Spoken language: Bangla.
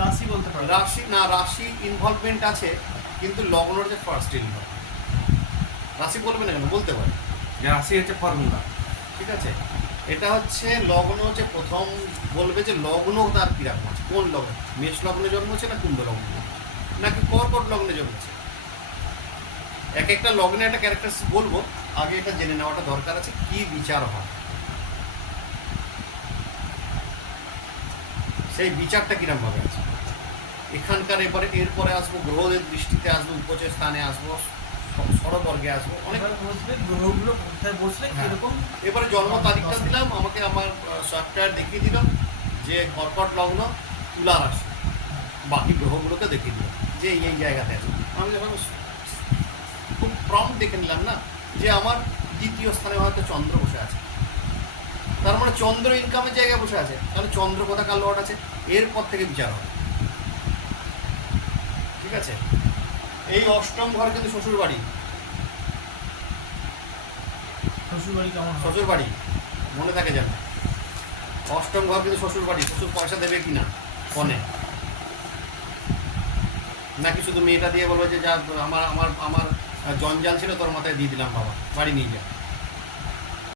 রাশি বলতে পারো? রাশি না, রাশি ইনভলভমেন্ট আছে, কিন্তু লগ্নর যে ফার্স্ট ইনভলভ। রাশি বলবে না কেন, বলতে পারে। রাশি হচ্ছে ফর্মুলা। ঠিক আছে, এটা হচ্ছে লগ্ন হচ্ছে প্রথম বলবে যে লগ্ন তার কিরকম আছে, কোন লগ্ন, মেষ লগ্নে জন্মেছে না কুম্ভ লগ্নে নাকি কর্কট লগ্নে জন্মেছে। এক একটা লগ্নে একটা ক্যারেক্টার বলবো, আগে এটা জেনে নেওয়াটা দরকার আছে কি বিচার হয়, সেই বিচারটা কিরম ভাবে আছে এখানকার। এরপরে আসবো গ্রহদের দৃষ্টিতে, আসবো উপচের স্থানে, আসবো ষড়বর্গে, আসবো অনেক। এবার বসবে গ্রহগুলো কোথায় বসলে কিরকম। এবারে জন্ম তারিখটা দিলাম, আমাকে আমার সফটওয়্যার দেখিয়ে দিলাম যে কর্কট লগ্ন, তুলা রাশি, বাকি গ্রহগুলোকে দেখিয়ে দিলাম যে এই জায়গাতে আছে। আমি যখন খুব প্রম্পট দেখে নিলাম না যে আমার দ্বিতীয় স্থানে হয়তো চন্দ্র বসে আছে, তার মানে চন্দ্র ইনকামের জায়গায় বসে আছে, তাহলে চন্দ্র কোথাকার লট আছে, এরপর থেকে বিচার হবে। ঠিক আছে, এই অষ্টম ঘর কিন্তু শ্বশুর বাড়ি, শ্বশুর বাড়ি কেমন হবে? শ্বশুর বাড়ি মনে থাকে যেন, অষ্টম ঘর কিন্তু শ্বশুর বাড়ি। শ্বশুর পয়সা দেবে কিনা কনে, নাকি শুধু মেয়েটা দিয়ে বলবে যে যা আমার আমার আমার জঞ্জাল ছিল তোর মাথায় দিয়ে দিলাম বাবা, বাড়ি নিয়ে যা।